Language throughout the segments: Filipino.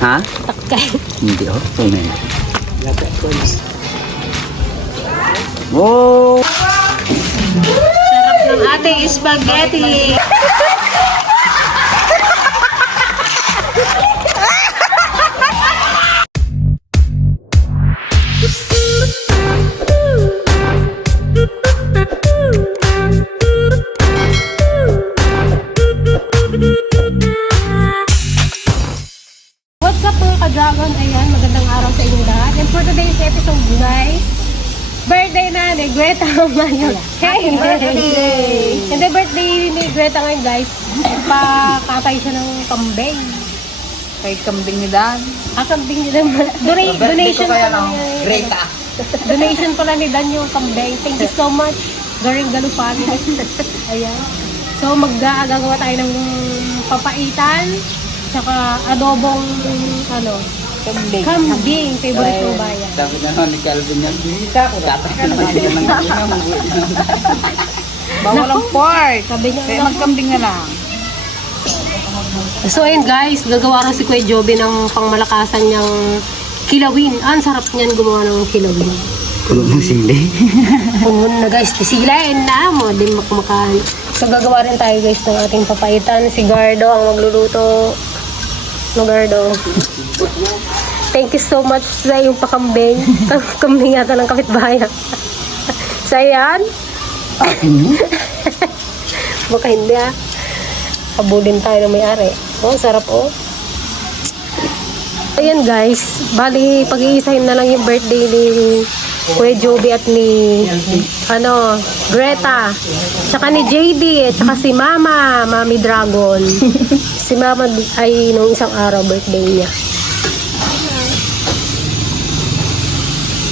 Ha? Takay. Hindi oh. Tunay. Oh! Sarap ng ating spaghetti. ni Greta ngayon. Hey! birthday! Hindi birthday ni Greta ngayon guys. Pakatay siya ng kambing. Kay kambing ni Dan. Ah, kambing nila. Dona- donation ko kaya pala ng niya. Greta. Donation pala ni Dan yung kambing. Thank you so much. Garing Galo family. Ayan. So mag-gagawa tayo ng papaitan. Tsaka adobong ano, Kambing. kambing. Favorite mo bayan. Sabi na naman ni Calvin yan. Bihita ko. Dapat ka naman sila ng Bawal ang pork. Sabi niya, Kaya magkambing na lang. So ayun guys, gagawa ko si Kuya Joby ng pangmalakasan niyang kilawin. Ah, ang sarap niyan gumawa ng kilawin. Kulog ng sili. Pumun na guys, tisilain na mo, din makmakahan. So gagawa rin tayo guys ng ating papaitan. Si Gardo ang magluluto. No Gardo. Thank you so much sa iyong pakambing. kambing yata ng kapitbahay. sa yan? Baka hindi ah. Habulin tayo ng may-ari. Oh, sarap oh. Ayan guys, bali pag-iisahin na lang yung birthday ni Kuya Joby at ni ano, Greta. Tsaka ni JD, at saka si Mama, Mami Dragon. si Mama ay nung isang araw birthday niya.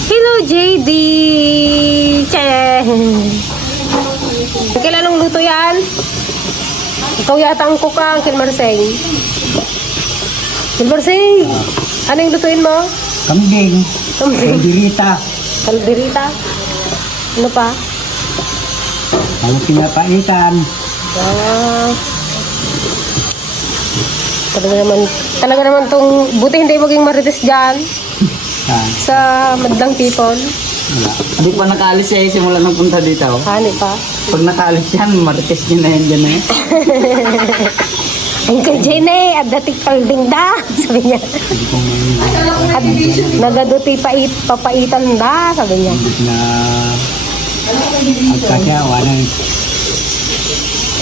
Hello JD! Che! Kailan ang luto yan? Ikaw yata ang cook ka, Uncle Marcel. Uncle Marcel! Ano yung lutuin mo? Kambing. Kambing. Dirita. Kalderita. Ano pa? Ang pinapaitan. Ah. Talaga naman, talaga naman tong, buti hindi maging marites dyan Ah, sa madlang people. wala. Hindi pa nakaalis siya eh, simula nang punta dito. Hani pa. Pag nakaalis yan, marites niya na yan dyan eh. Ang kay Jenny, at dating kalding da. Sabi niya. Hindi ko may At nagaduti pait, papaitan da. Sabi niya. na at kasya, wala eh.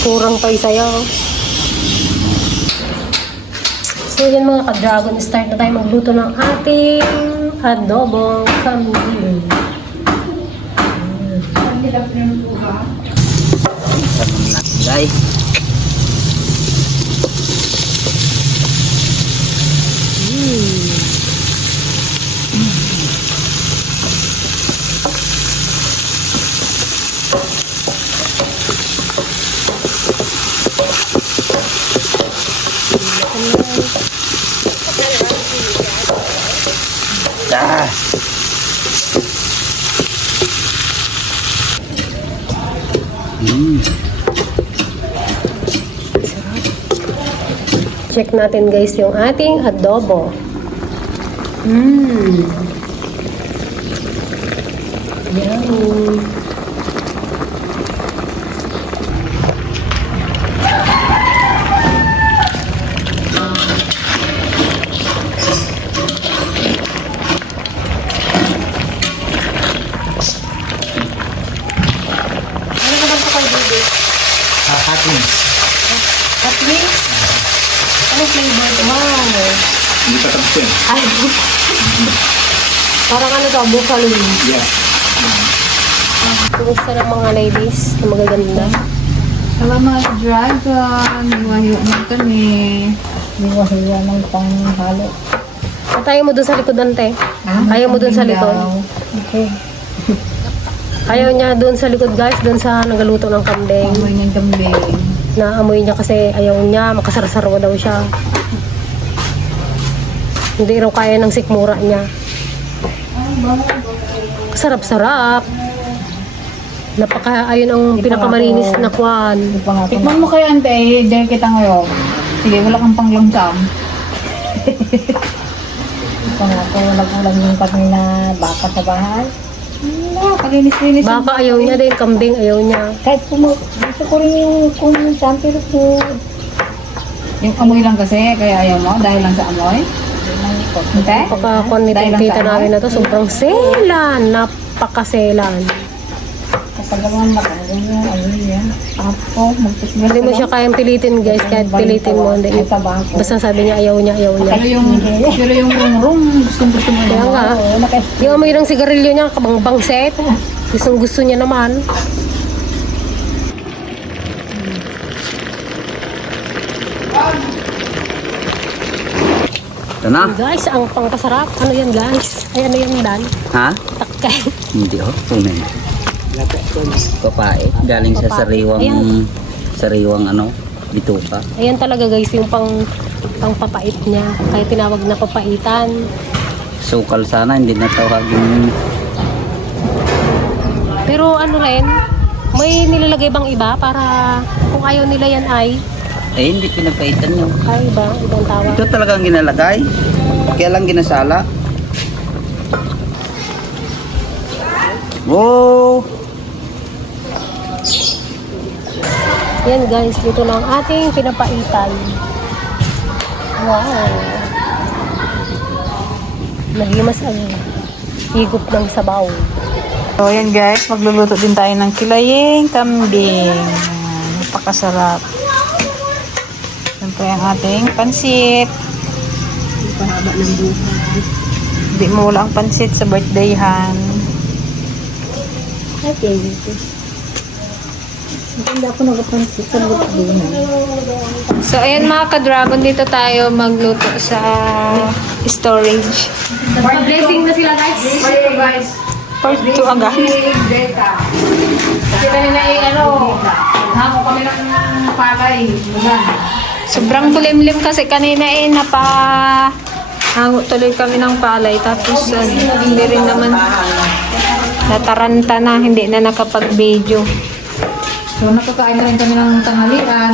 Kurang pa sa'yo. So yun mga ka-dragon, start na tayo magluto ng ating adobong kambing. Sabi natin guys. Mm. Check natin guys yung ating adobo. Mmm. Yummy. Buffalo wings. Yes. Kumusta ng mga ladies na magaganda? Salamat, Dragon. Iwahiwa mo kami. Iwahiwa ng panghalo. At ayaw mo dun sa likod, ante. Ayaw mo dun sa likod. Okay. Ayaw niya dun sa likod, guys. Dun sa nagaluto ng kambing. Amoy ng kambing. Naamoy niya kasi ayaw niya. Makasarsaro daw siya. Hindi raw kaya ng sikmura niya. Sarap-sarap. Napaka, ayun ang pinakamalinis na kwan. Tikman mo kayo, ante. Dahil kita ngayon. Sige, wala kang panglamsam. Kung ako nagulang yung kami na baka sa bahay. Wala, kalinis-linis. Baka ayaw niya din, kambing ayaw niya. Kahit kumu gusto ko rin yung kung saan pero. Yung amoy lang kasi, kaya ayaw mo, dahil lang sa amoy. Hindi? Pagkakon nito yung tita namin na to, sobrang selan. Napakaselan. Kapag naman matanggal yung ano yan. Apo, magtusgas Hindi mo siya kayang pilitin guys, kahit pilitin mo. Hindi. Basta sabi niya ayaw niya, ayaw niya. Pero yung, pero yung rung-rung, gustong-gusto mo Kaya nga, yung amoy ng sigarilyo niya, kabang set. Gustong gusto niya naman. Ito na. Guys, ang pangkasarap. Ano yan guys? Ay, ano yan dan? Ha? Takay. Hindi oh. Tunay. Papae. Galing sa Papae. sariwang Ayan. sariwang ano, bituka. Ayan talaga guys, yung pang pangpapait niya. Kaya tinawag na papaitan. Sukal sana, hindi na tawagin. Pero ano rin, may nilalagay bang iba para kung ayaw nila yan ay, Eh, hindi pinapaitan nyo. ay iba, ibang tawag. Ito talagang ginalagay. Kaya lang ginasala. Wow! Yan guys, dito lang ating pinapaitan. Wow. Nahimas ang higop ng sabaw. So, yan guys, magluluto din tayo ng kilaying kambing. Napakasarap. Siyempre ang ating pansit. Pahaba ng buhay. Hindi mo wala ang pansit sa birthday han. Okay, dito. Hindi ako nagapansit sa din. So, ayan mga ka-dragon, dito tayo magluto sa storage. Blessing na sila guys. Part 2 agad. Kasi kanina eh, ano, hako kami ng palay. Sobrang kulimlim kasi kanina eh, napa... Hango tuloy kami ng palay. Tapos, uh, hindi rin naman nataranta na, hindi na nakapag-video. So, nakakain na rin kami ng tanghalian.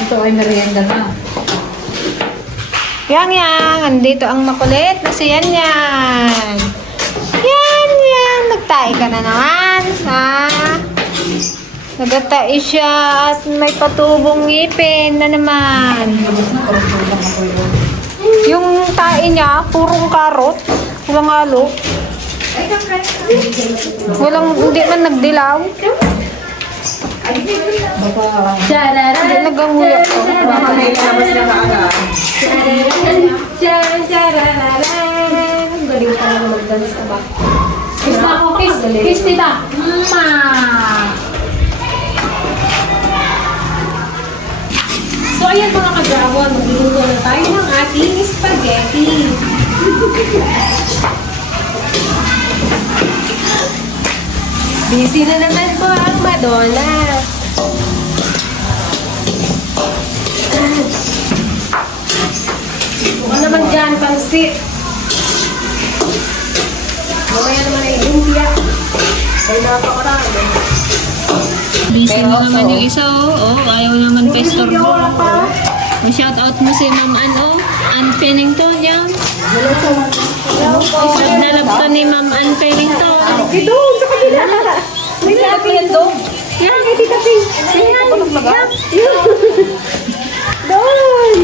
Ito ay merienda na. Yang yang, andito ang makulit na si Yan Yan. Yan Yan, nagtae ka na naman, ha? Nagtae siya at may patubong ngipin na naman. Yung tae niya, purong karot, walang halo. Walang, hindi man nagdilaw. Hindi nagangulo ko. Baka may labas na Ang galing pa naman mag-dance ka ba? Kiss na ako, kiss. Kiss tita. Ma! Tayo ng ating spaghetti. Busy na naman po ang Madonna. Buka naman dyan, pansit. Mamaya naman ay lumpia. Ay napakarami. Busy mo naman yung isa, oh. oh ayaw naman pastor mo. shout out mo si Ma'am ano, Ann Pennington, yan. Love na love ka ni Ma'am Ann Pennington. Ito, sa kabila. May sabi yan doon. Yan, kay Tita P. Yan, yan. Doon.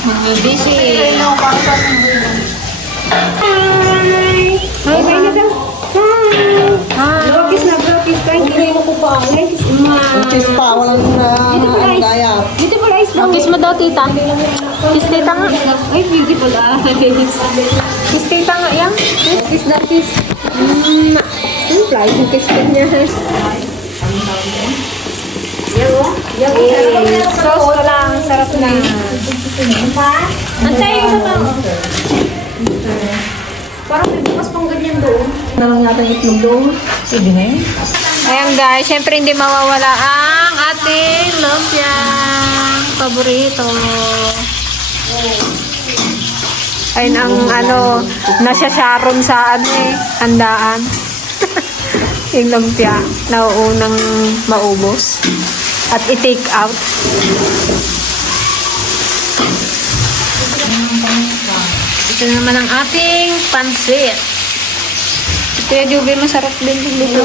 Mga busy. Daw, tita. Kiss tita nga. Ay, beautiful eyes. Kiss tita nga, yan. Kiss na kiss. Mm. Yung fly, yung kiss kiss niya. Eh, sauce ko lang. Sarap na. Antay yung sa tao. Parang may bukas pang ganyan doon. Na lang natin itlog doon. Sige na yun. Ayan guys, syempre hindi mawawala ang ating lumpia. Paborito. Ayun ang ano, nasa Sharon sa ano eh, handaan. yung lumpia, nauunang maubos. At i-take out. Ito na naman ang ating pansit. Si Kuya Juby, masarap din luto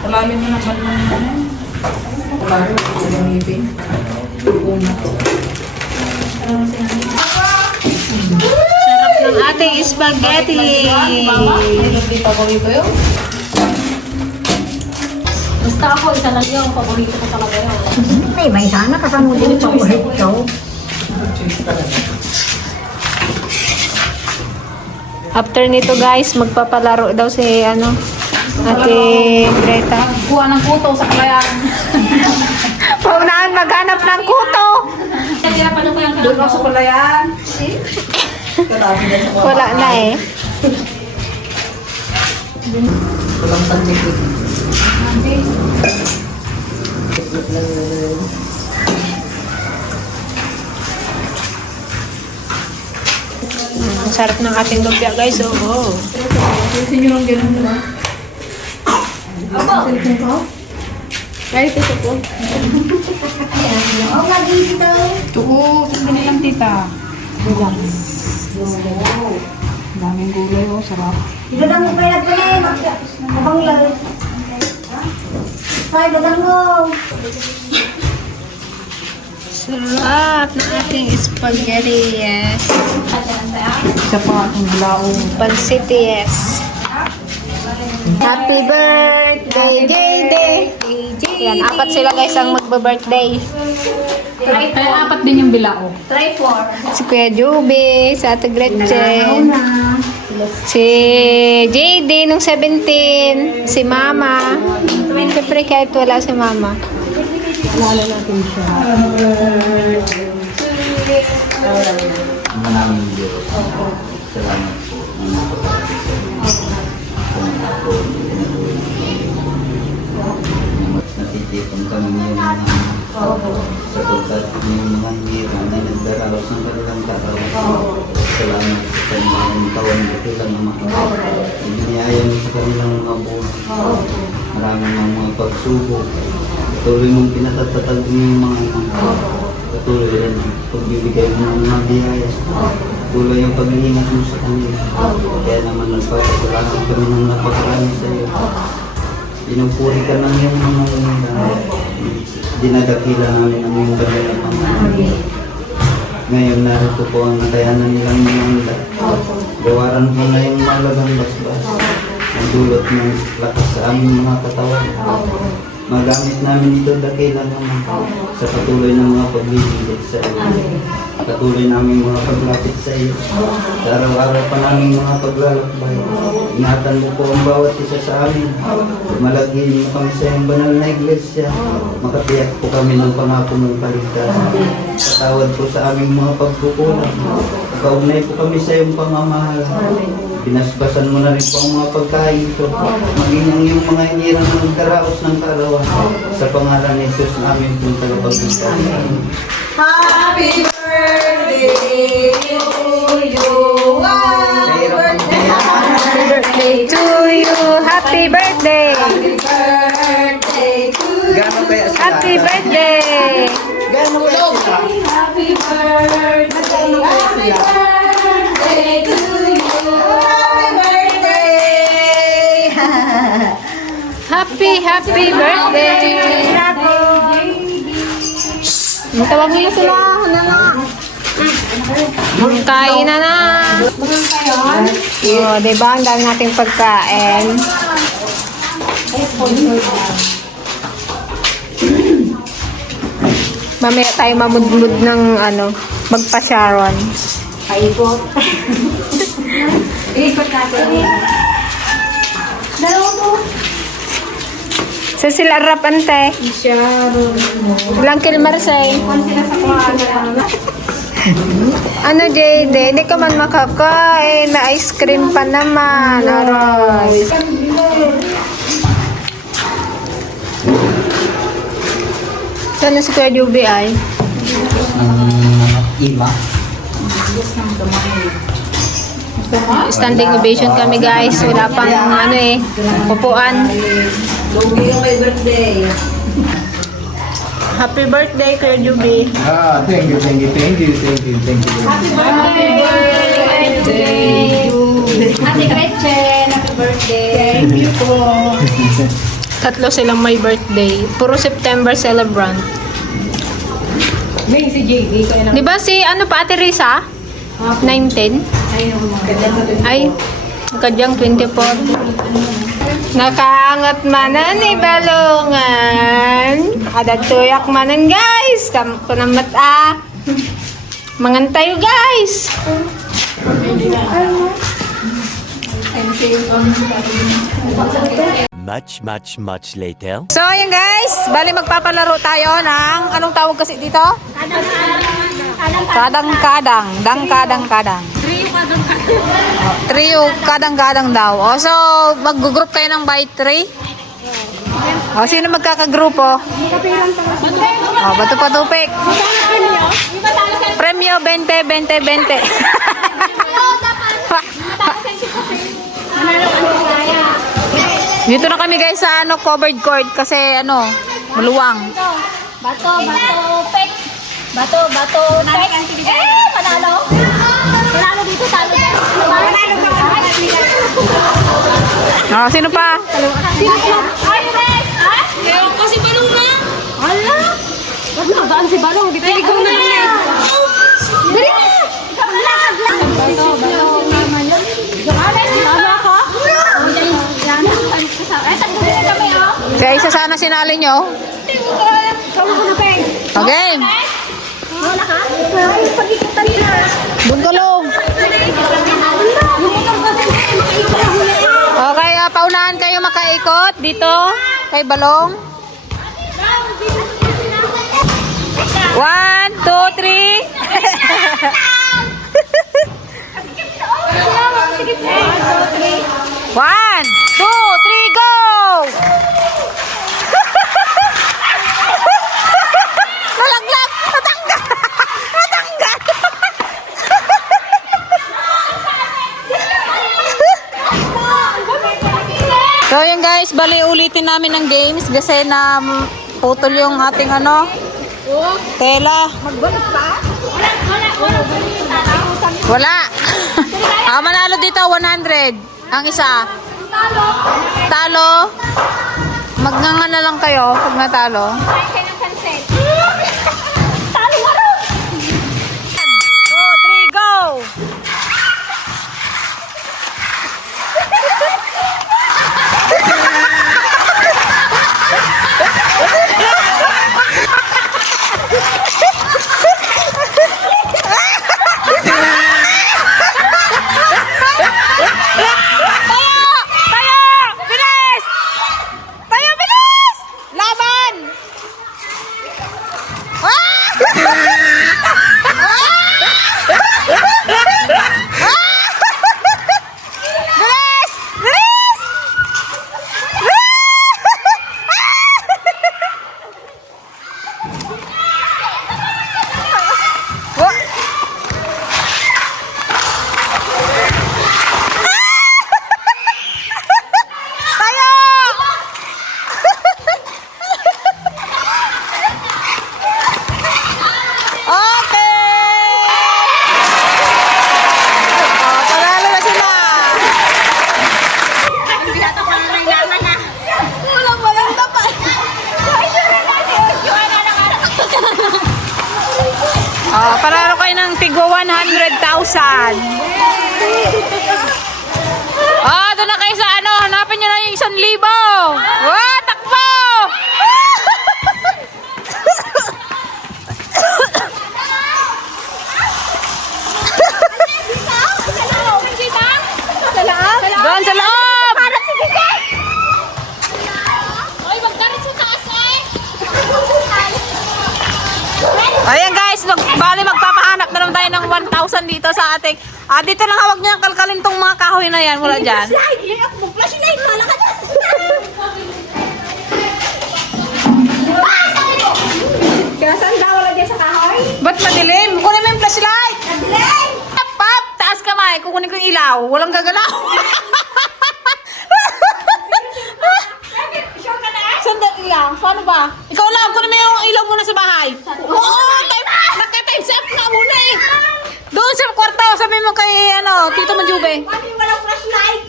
Malalim mo na naman yan? Malalim mo na yung ngipin. Una. Sarap ng ating spaghetti. Yun. Basta ako, isa lang yung paborito ko talaga yun. Ay, may sana kasama din yung paborito ko. After nito guys, magpapalaro daw si ano, Ate Greta. Kuha ng kuto sa kalayan. Paunahan maghanap ng kuto. Doon ako sa kalayan. Wala na eh. Mm, Ang sarap ng ating lumpia guys. Oh, oh. Gusto nyo lang ganun diba? Kahit ito po. Oo, lagi dito. Tuko, sundin nilang tita. Bilang. Daming gulay oh, sarap. Dito lang mo kaya nagpalay. Mabang lang. Ay, dadang mo. Sarap ng ating spaghetti. Yes. Isa pa ang bulaong. Pansit, yes. Happy birthday, Day Yan, apat sila guys ang magba-birthday. Ay, apat din yung bilao. Si Kuya Juby, si Ate Gretchen, si JD nung 17, si Mama. Siyempre kahit wala si Mama. Maraming Diyos. Salamat Natitipon kami yung mga sa pagkat yung mga hirang na nagdaraos ng kanilang katawan. Salamat sa kanilang kawan ito lang naman. Ibiniyaya mo sa kanilang mga buhay. Maraming mga, mga pagsubok. Patuloy mong pinatatatag yung mga anak. Patuloy rin ang pagbibigay mo ng mga biyaya. Patuloy ang pag-iingat mo sa kanila. Kaya naman nagpapasalamat kami ng napakarami sa iyo. Pinupuri ka ng iyong mga uh, dinadakila namin ang iyong banal na Panginoon. Ngayon narito po ang nakayanan nilang minangla. Gawaran po na yung malagang basbas. Ang dulot ng lakas sa aming mga katawan. Magamit namin ito dakila naman sa patuloy ng mga pagbibigay sa iyo. Patuloy namin mga paglapit sa iyo. Sa araw-araw pa namin mga paglalakbay. Ingatan mo po ang bawat isa sa amin. Malagin mo kami sa iyong banal na iglesia. Makapiyak po kami ng pangako mong kaligtasan. Patawad po sa aming mga pagkukulang. Kaugnay po kami sa iyong pamamahal. Binasbasan mo na rin po ang mga pagkain ito. Maging ang iyong mga inirang ng karaos ng karawan. Sa pangalan ni Jesus na aming pong tagapagligtas. Happy birthday to you. Happy birthday. Happy birthday to you! Happy birthday! to? Happy birthday! Sila? Happy birthday. Happy birthday to you. Happy birthday. Happy, happy birthday! Shhh! Tawag nila sila. Ano na? Kain na na. Oh, diba? Ang dami nating pagkain. Mamaya tayo mamudmud ng ano, magpa-Sharon. Paikot. Ikot natin. Dalawa po. Sa sila rap ante. Sharon. Lang Marsay. Sila sa. Ano, JD? Hindi ka man makakain. Na ice cream pa naman. Aroy. Saan na si Kuya Juby ay? Ang ima. Standing ovation kami guys. Wala pang ano eh. Pupuan. Lugi yung may birthday. Happy birthday, Kuya Juby. Ah, thank you, thank you, thank you, thank you, thank you. Ate Gretchen, happy birthday. Thank you po. Tatlo silang may birthday. Puro September celebrant. May si JD. Kaya na. Di ba si ano pa, Ate Risa? 19? Ay, kadyang 24. Nakaangat manan ni balungan. Nakadatuyak manan guys. Kampo na mata. Mangan tayo guys. Much, much, much later. So, ayan guys. Bali, magpapalaro tayo ng, anong tawag kasi dito? Kadang-kadang. Dang-kadang-kadang. Oh, Trio kadang-kadang daw. Oh, so, mag-group kayo ng by three? Oh, sino magkakagrupo? Oh, bato pa tupik. Premyo 20, 20, 20. Dito na kami guys sa ano covered court kasi ano maluwang. Bato, bato, pek. Bato, bato, pek. Eh, panalo. Panalo dito, talo dito. Panalo ka. Oh, sino pa? Sino ka? Ay, next. Ha? Ewan ko si Balong na. Hala. Ba't nagaan si Balong? Di piligaw na yun eh. Dali na. Lakad lang. Bato, bato. Kaya isa sana sinali nyo. Kamu ko na, Peng. O game. Wala ka? Ay, pag-ikutan nila. Bungkalong. Okay, ah, paunahan kayo makaikot dito kay Balong. One, two, three. One, two, three, So yun guys, bali ulitin namin ng games kasi na mm, putol yung ating ano, tela. Magbalot pa? Wala, wala, wala. Wala. ah, manalo dito 100 ang isa. Talo. Talo. Magnganga na lang kayo pag natalo. Dito sa ating... Ah, dito lang hawag niya kalkalin tong mga kahoy na yan. Wala dyan. Saan daw wala dyan sa kahoy? Ba't madilim? Kunin mo yung flashlight. Madilim! Pap! Taas kamay. Kukunin ko yung ilaw. Walang gagalaw. Sandali lang. Paano ba? Ikaw lang. Kunin mo yung ilaw muna sa bahay. Oo! Time, naka-times up na muna eh. Doon sa kwarto. Sabi mo kay ano, Tito Manjube. Walang flashlight.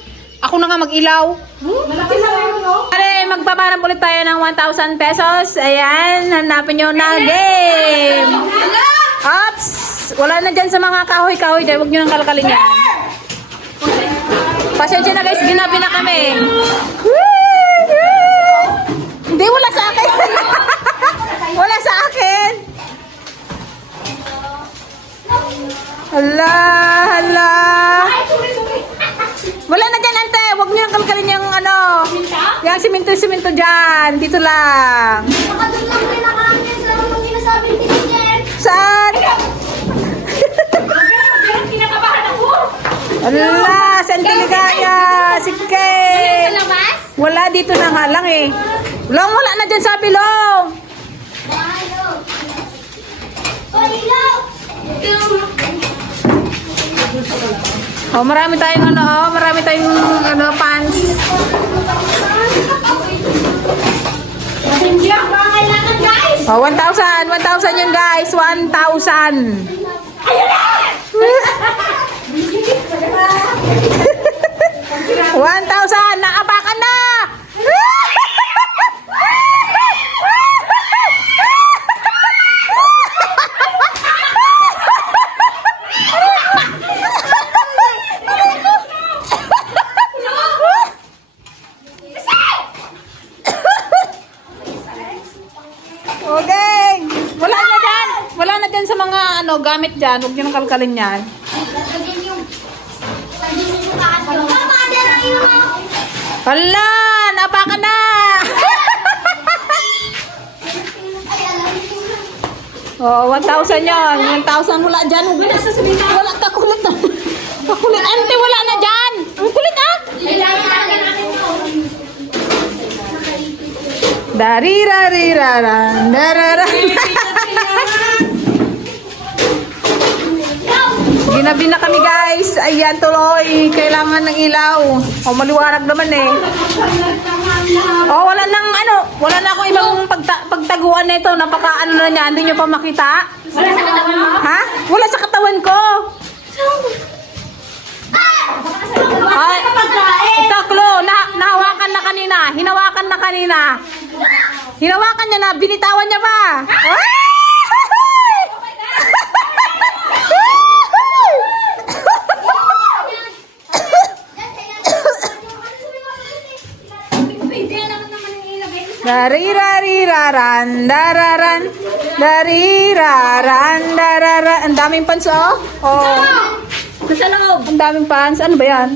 Ako na nga mag-ilaw. Malaki na yun, no? Pare, magbabanap ulit tayo ng 1,000 pesos. Ayan, hanapin nyo na game. Ops! Wala na dyan sa mga kahoy-kahoy dyan. Huwag nyo nang kalkalin yan. Pasensya na guys, ginabi na kami. Hindi, wala sa akin. wala sa akin. Hala, hala. Wala na dyan, ante. Huwag nyo nang kalkalin yung ano. Yung siminto-siminto dyan. Dito lang. Baka doon lang nakaamin sa mga sinasabi ni Teacher. Saan? Kinakabahan ako. Ala, San Teligaya. Si Kay. labas? Wala dito na nga lang eh. Long, wala na dyan sa bilong. Ano? Oh, ilaw! Oh, marami tayong ano, oh, marami tayong ano, pants. Oh, 1,000. 1,000 yun guys. 1,000. Ayun na! 1,000. Naapakan na. Okay. Wala na dyan. Wala na dyan sa mga ano, gamit dyan. Huwag nyo nang kalkalin yan. Hala! Napakan na! Oo, 1,000 yun. 1,000 wala dyan. Wala, kakulit na. Kakulit. Ante, wala na dyan. Ang kulit ah. Darirariraran. Darara. Ginabi na kami guys. Ayan tuloy. Kailangan ng ilaw. O maliwanag naman eh. Oh, wala nang ano, wala na akong ibang pagta- pagtaguan nito. Napaka ano na niya, hindi niyo pa makita. Wala sa katawan mo? Ha? Wala sa katawan ko. Ay, ito, Klo, na, nahawakan na kanina. Hinawakan na kanina. Hinawakan niya na, binitawan niya pa. Darirariraran, dararan, dariraran, dararan. Ang daming pants, oh. Oh. Sa loob. Ang daming pants. Ano ba yan?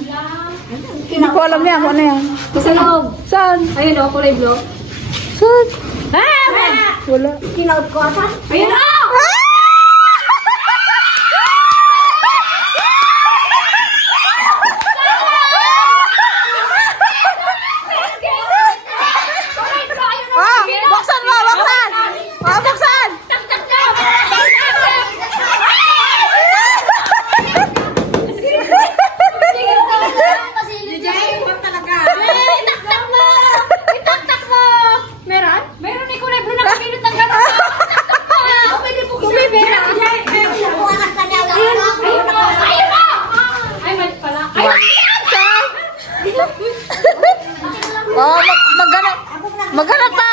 Hindi ko alam yan kung ano yan. Sa loob. Saan? Ayun o, kulay blue. Saan? Ah! Wala. Kinout ko ata. Ayun o! Ah, buksan mo, buksan! Ah, buksan! Meron? Meron may kulay blue na kapilot ng gano'n. Pwede po ko sabi. Ayun o! Ayun o! Ay, mali pala. Ayun! Oh, mag maghanap. Maghanap pa.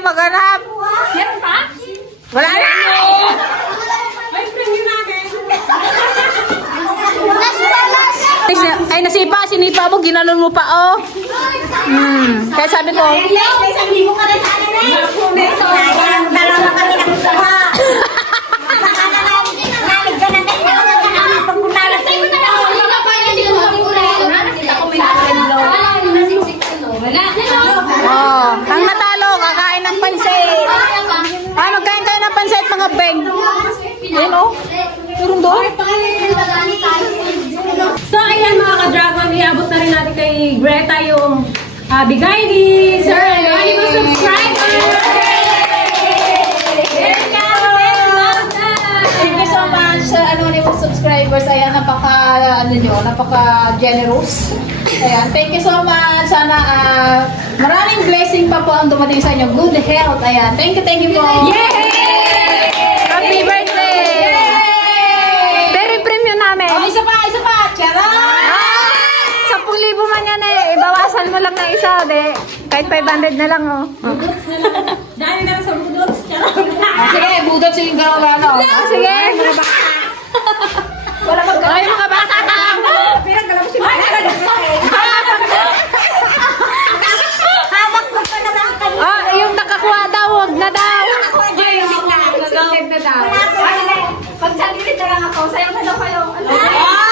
Maghanap. Meron pa? Wala na! Ay, si- Ay, nasipa, sinipa mo, ginanon mo pa, oh. Hmm, kaya sabi ko, May isang libo ka rin sa akin eh. Dalawa kami nakuha. Doon? So, ayan mga ka-dragon, iabot na rin natin kay Greta yung ah, bigay ni Sir Anonymous subscriber! Thank you so much sa anonymous subscribers. Ayan, napaka, ano nyo, napaka generous. Ayan, thank you so much. Sana ah, maraming blessing pa po ang dumating sa inyo. Good health. Ayan, thank you, thank you po. Yay! Lang ng isa, de. Kahit 500 na lang, oh. Dahil na sa budots! Ah, sige, budot si gano'n ano. Ah, sige. Wala mag- Ay, mga bata na. Ah, yung nakakuha daw, wag na daw. Pag saglit na lang ako, sayo na daw kayo. Ano?